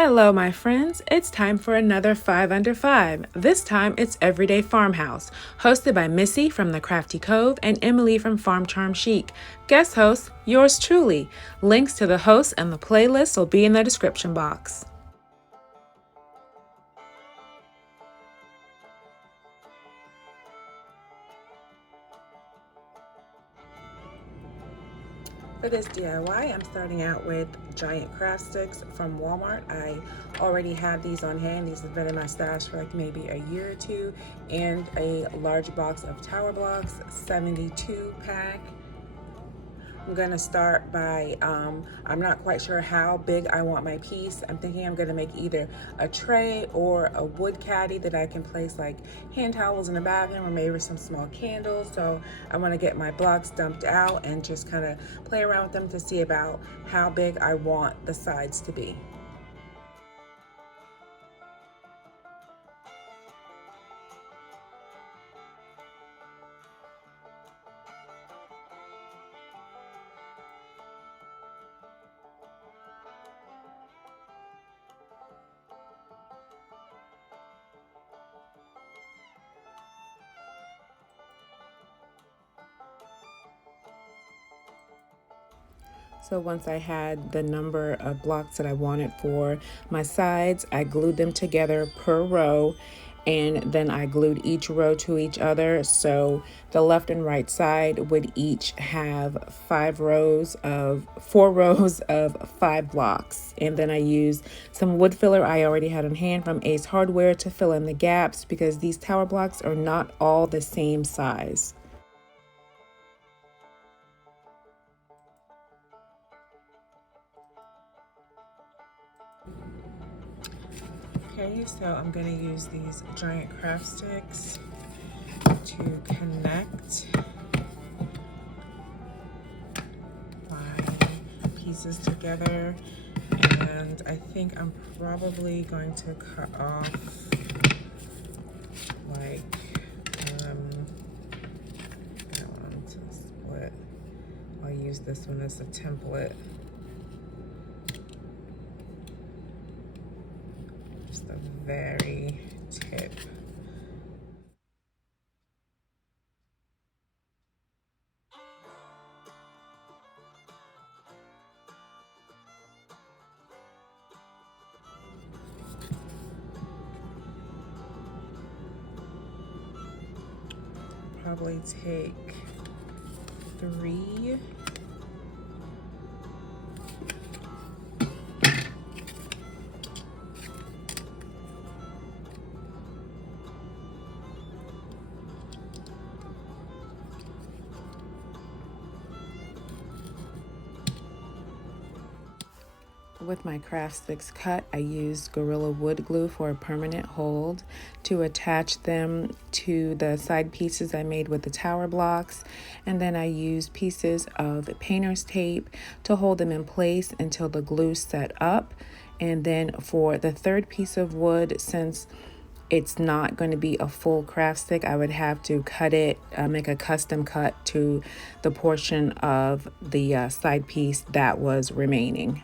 Hello, my friends. It's time for another 5 Under 5. This time it's Everyday Farmhouse, hosted by Missy from the Crafty Cove and Emily from Farm Charm Chic. Guest host, yours truly. Links to the hosts and the playlist will be in the description box. For this DIY, I'm starting out with giant craft sticks from Walmart. I already have these on hand. These have been in my stash for like maybe a year or two. And a large box of tower blocks, 72 pack. I'm gonna start by, I'm not quite sure how big I want my piece. I'm thinking I'm gonna make either a tray or a wood caddy that I can place like hand towels in the bathroom or maybe some small candles. So I wanna get my blocks dumped out and just kind of play around with them to see about how big I want the sides to be. So once I had the number of blocks that I wanted for my sides, I glued them together per row, and then I glued each row to each other. So the left and right side would each have 4 rows of 5 blocks. And then I used some wood filler I already had on hand from Ace Hardware to fill in the gaps because these tower blocks are not all the same size. Okay, so I'm gonna use these giant craft sticks to connect my pieces together, and I think I'm probably going to cut off like I don't want them to split. I'll use this one as a template. Just the very tip. Probably take 3. With my craft sticks cut, I used Gorilla Wood Glue for a permanent hold to attach them to the side pieces I made with the tower blocks. And then I used pieces of painter's tape to hold them in place until the glue set up. And then for the third piece of wood, since it's not going to be a full craft stick, I would have to cut it, make a custom cut to the portion of the side piece that was remaining.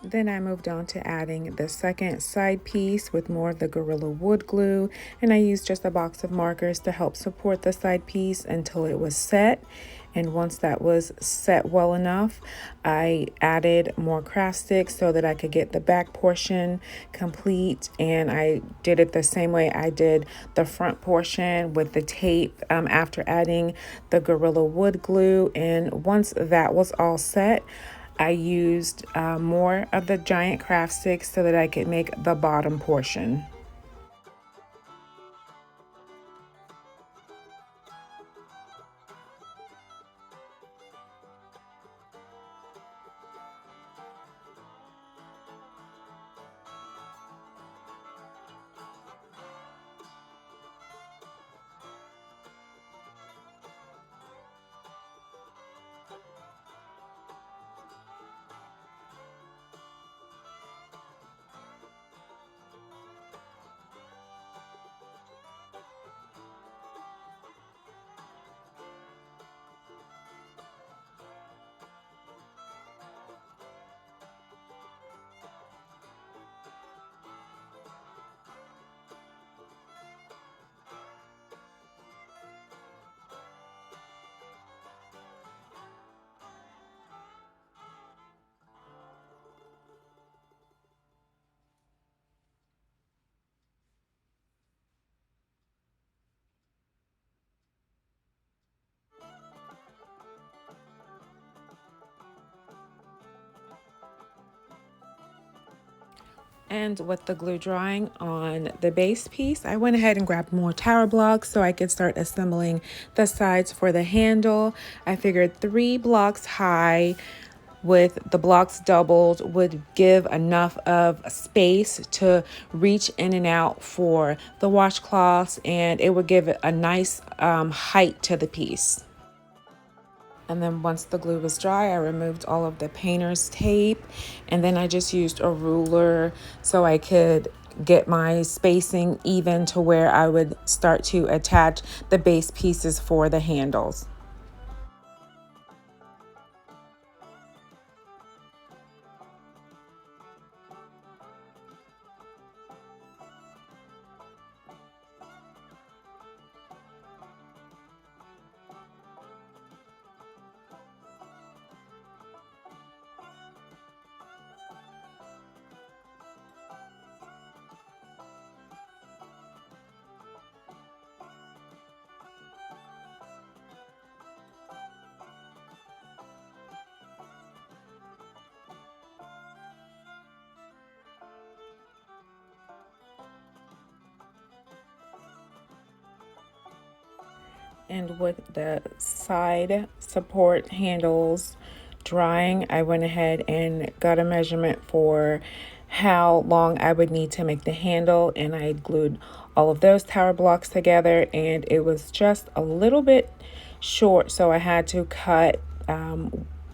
Then I moved on to adding the second side piece with more of the Gorilla Wood Glue, and I used just a box of markers to help support the side piece until it was set. And once that was set well enough, I added more craft sticks so that I could get the back portion complete. And I did it the same way I did the front portion with the tape after adding the Gorilla Wood glue. And once that was all set, I used more of the giant craft sticks so that I could make the bottom portion. And with the glue drying on the base piece, I went ahead and grabbed more tower blocks so I could start assembling the sides for the handle. I figured 3 blocks high with the blocks doubled would give enough of space to reach in and out for the washcloths, and it would give it a nice height to the piece. And then once the glue was dry, I removed all of the painter's tape, and then I just used a ruler so I could get my spacing even to where I would start to attach the base pieces for the handles. And with the side support handles drying, I went ahead and got a measurement for how long I would need to make the handle, and I glued all of those tower blocks together, and it was just a little bit short, so I had to cut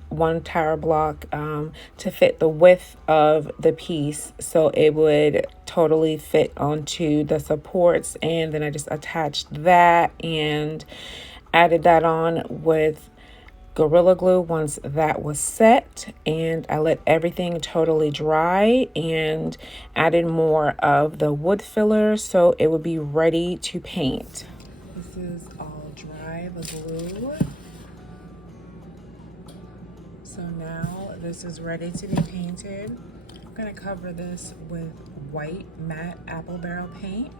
one tower block to fit the width of the piece so it would totally fit onto the supports. And then I just attached that and added that on with Gorilla Glue once that was set, and I let everything totally dry and added more of the wood filler so it would be ready to paint. This is all dry, the glue. So now this is ready to be painted. I'm gonna cover this with white matte apple barrel paint.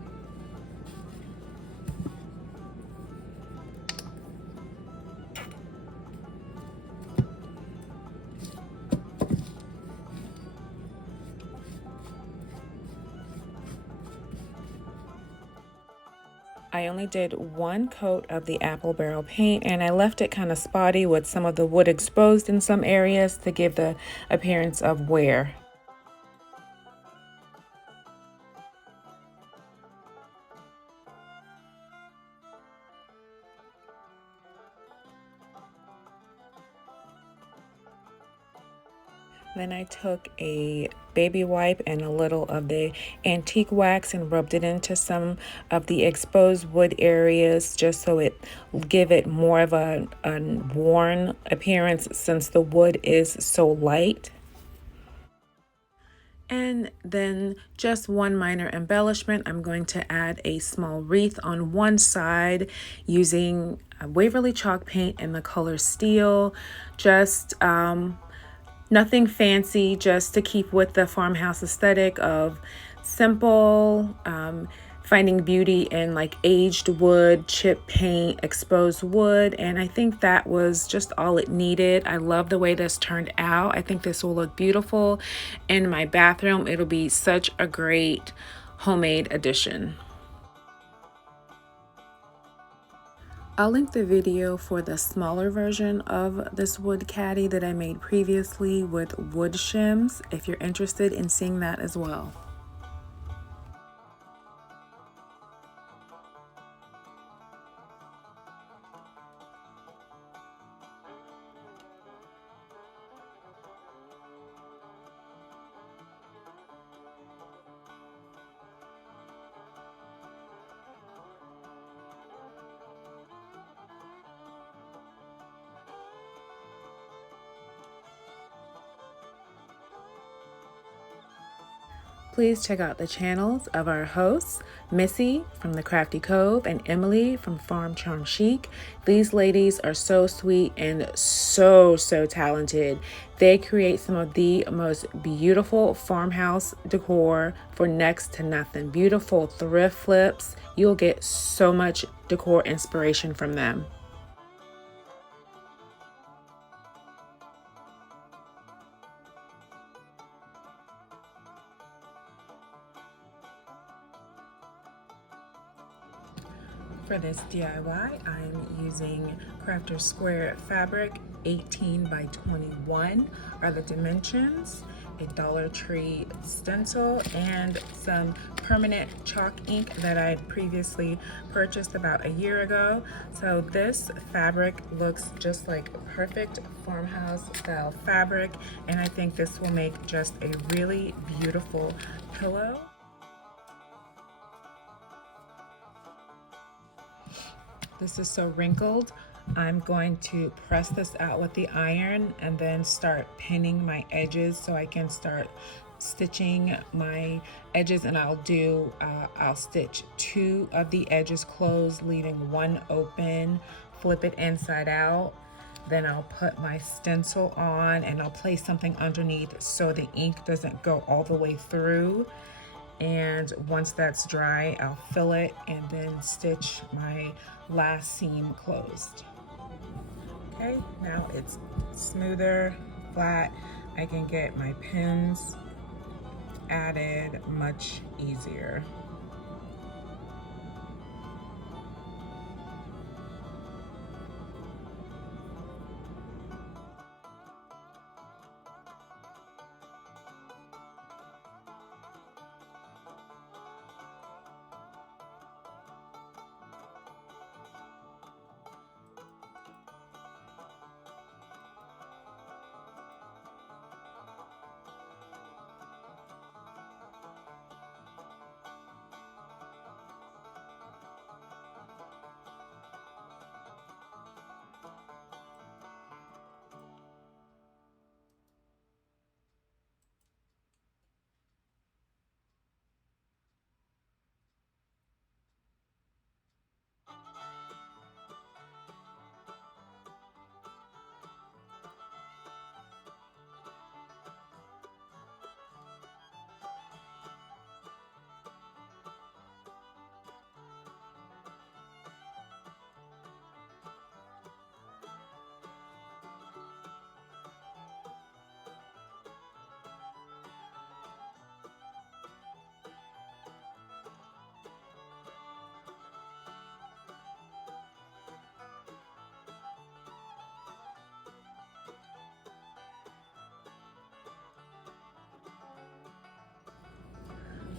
I only did one coat of the apple barrel paint, and I left it kind of spotty with some of the wood exposed in some areas to give the appearance of wear. Then I took a baby wipe and a little of the antique wax and rubbed it into some of the exposed wood areas just so it give it more of a worn appearance since the wood is so light. And then just one minor embellishment, I'm going to add a small wreath on one side using Waverly chalk paint in the color steel. Just nothing fancy, just to keep with the farmhouse aesthetic of simple, finding beauty in like aged wood, chip paint, exposed wood. And I think that was just all it needed. I love the way this turned out. I think this will look beautiful in my bathroom. It'll be such a great homemade addition. I'll link the video for the smaller version of this wood caddy that I made previously with wood shims if you're interested in seeing that as well. Please check out the channels of our hosts, Missy from The Crafty Cove and Emily from Farm Charm Chic. These ladies are so sweet and so talented. They create some of the most beautiful farmhouse decor for next to nothing. Beautiful thrift flips. You'll get so much decor inspiration from them. For this DIY, I'm using Crafter Square fabric. 18 by 21 are the dimensions, a DollarTree stencil, and some permanent chalk ink that I previously purchased about a year ago. So this fabric looks just like perfect farmhouse style fabric, and I think this will make just a really beautiful pillow. This is so wrinkled. I'm going to press this out with the iron and then start pinning my edges so I can start stitching my edges, and I'll stitch 2 of the edges closed, leaving 1 open, flip it inside out. Then I'll put my stencil on and I'll place something underneath so the ink doesn't go all the way through. And once that's dry, I'll fill it and then stitch my last seam closed. Okay, now it's smoother, flat. I can get my pins added much easier.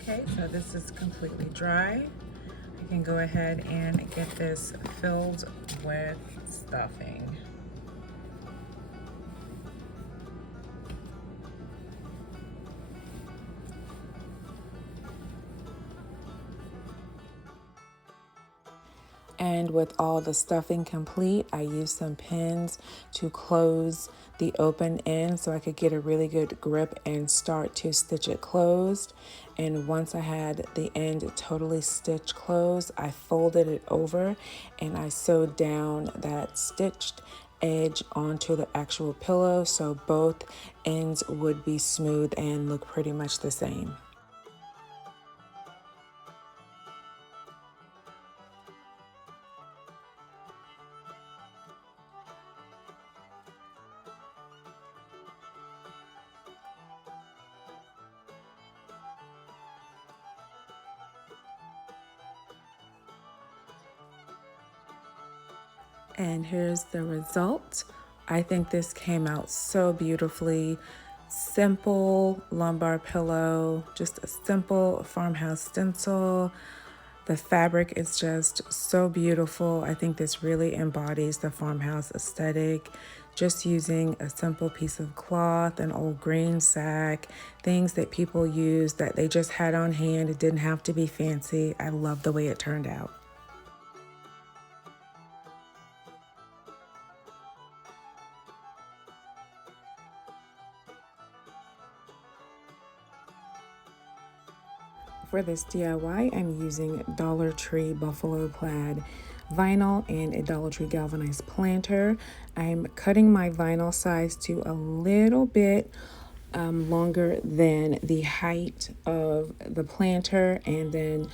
Okay, so this is completely dry. I can go ahead and get this filled with stuffing. And with all the stuffing complete, I used some pins to close the open end so I could get a really good grip and start to stitch it closed. And once I had the end totally stitched closed, I folded it over and I sewed down that stitched edge onto the actual pillow so both ends would be smooth and look pretty much the same. And here's the result. I think this came out so beautifully. Simple lumbar pillow, just a simple farmhouse stencil. The fabric is just so beautiful. I think this really embodies the farmhouse aesthetic. Just using a simple piece of cloth, an old grain sack, things that people use that they just had on hand. It didn't have to be fancy. I love the way it turned out. For this DIY, I'm using DollarTree Buffalo Plaid vinyl and a DollarTree galvanized planter. I'm cutting my vinyl size to a little bit longer than the height of the planter, and then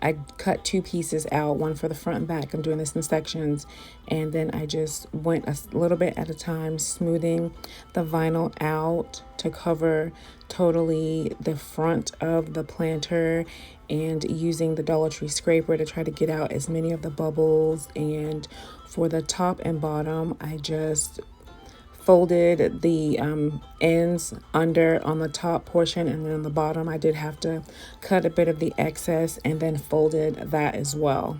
I cut two pieces out, one for the front and back. I'm doing this in sections, and then I just went a little bit at a time, smoothing the vinyl out to cover totally the front of the planter, and using the DollarTree scraper to try to get out as many of the bubbles. And for the top and bottom, I just folded the ends under on the top portion, and then on the bottom I did have to cut a bit of the excess and then folded that as well.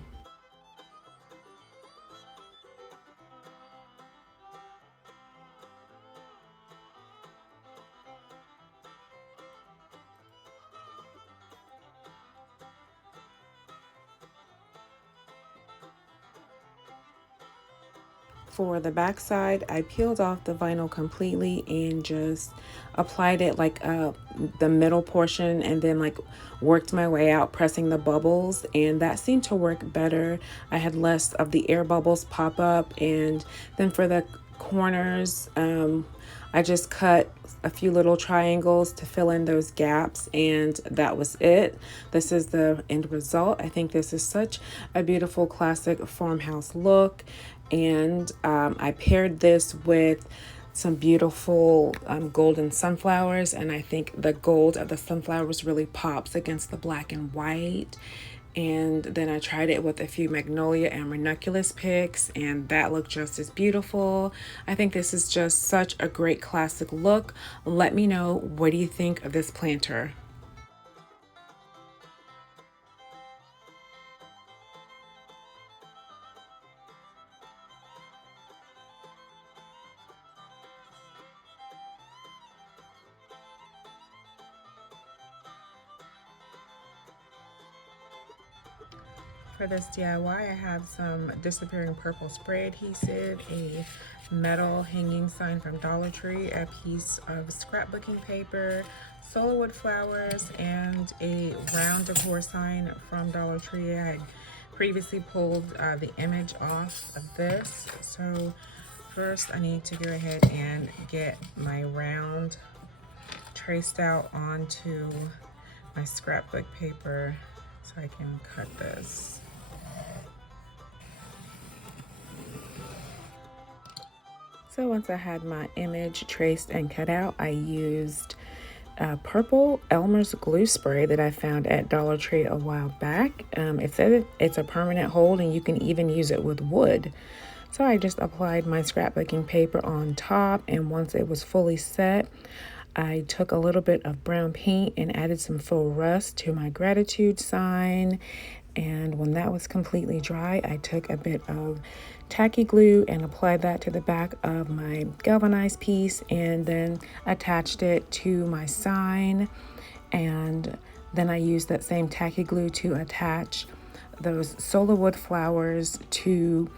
For the back side, I peeled off the vinyl completely and just applied it like the middle portion, and then like worked my way out pressing the bubbles, and that seemed to work better. I had less of the air bubbles pop up. And then for the corners, I just cut a few little triangles to fill in those gaps, and that was it. This is the end result. I think this is such a beautiful classic farmhouse look, and I paired this with some beautiful golden sunflowers, and I think the gold of the sunflowers really pops against the black and white. And then I tried it with a few magnolia and ranunculus picks, and that looked just as beautiful. I think this is just such a great classic look. Let me know, what do you think of this planter? For this DIY, I have some disappearing purple spray adhesive, a metal hanging sign from Dollar Tree, a piece of scrapbooking paper, solar wood flowers, and a round decor sign from Dollar Tree. I had previously pulled the image off of this. So first I need to go ahead and get my round traced out onto my scrapbook paper so I can cut this. So once I had my image traced and cut out, I used purple Elmer's glue spray that I found at Dollar Tree a while back. It said it's a permanent hold, and you can even use it with wood. So I just applied my scrapbooking paper on top, and once it was fully set, I took a little bit of brown paint and added some faux rust to my gratitude sign. And when that was completely dry, I took a bit of tacky glue and applied that to the back of my galvanized piece, and then attached it to my sign. And then I used that same tacky glue to attach those solar wood flowers to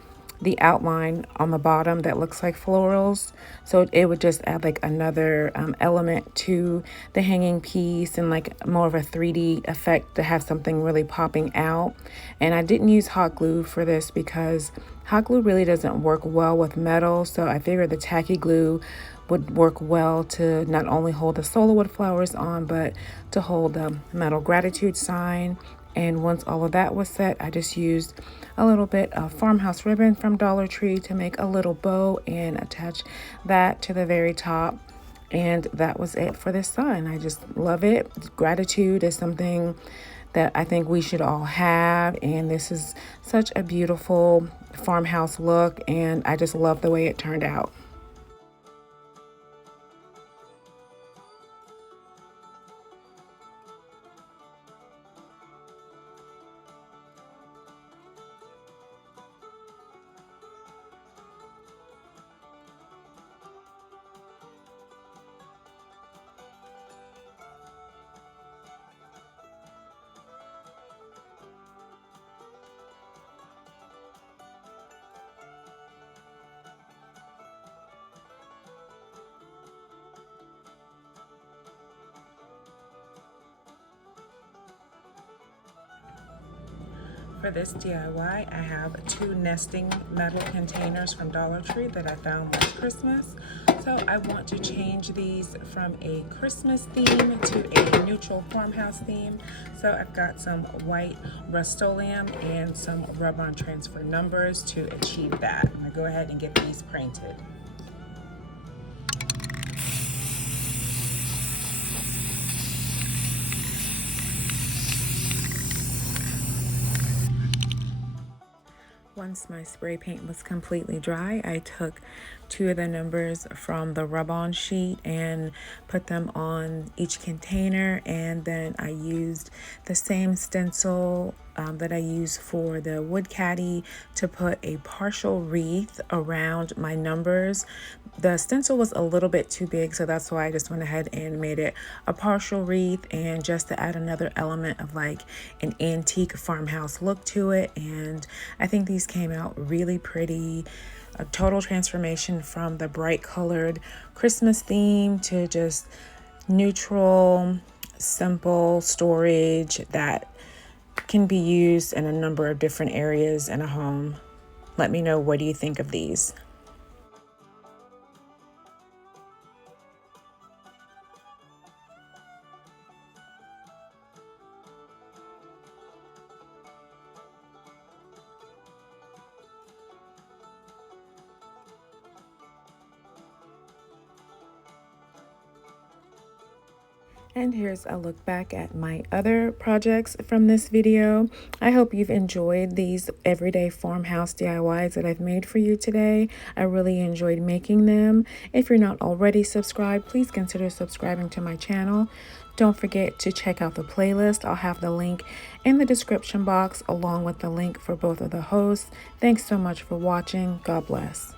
the outline on the bottom that looks like florals, so it would just add like another element to the hanging piece and like more of a 3D effect to have something really popping out. And I didn't use hot glue for this because hot glue really doesn't work well with metal, so I figured the tacky glue would work well to not only hold the solar wood flowers on, but to hold the metal gratitude sign. And once all of that was set, I just used a little bit of farmhouse ribbon from Dollar Tree to make a little bow and attach that to the very top. And that was it for this sign. I just love it. Gratitude is something that I think we should all have, and this is such a beautiful farmhouse look, and I just love the way it turned out. For this DIY, I have 2 nesting metal containers from Dollar Tree that I found last Christmas. So I want to change these from a Christmas theme to a neutral farmhouse theme. So I've got some white Rust-Oleum and some rub-on transfer numbers to achieve that. I'm gonna go ahead and get these painted. Once my spray paint was completely dry, I took 2 of the numbers from the rub-on sheet and put them on each container, and then I used the same stencil that I use for the wood caddy to put a partial wreath around my numbers. The stencil was a little bit too big, so that's why I just went ahead and made it a partial wreath, and just to add another element of like an antique farmhouse look to it. And I think these came out really pretty. A total transformation from the bright colored Christmas theme to just neutral, simple storage that can be used in a number of different areas in a home. Let me know, what do you think of these? And here's a look back at my other projects from this video. I hope you've enjoyed these everyday farmhouse DIYs that I've made for you today. I really enjoyed making them. If you're not already subscribed, please consider subscribing to my channel. Don't forget to check out the playlist. I'll have the link in the description box along with the link for both of the hosts. Thanks so much for watching. God bless.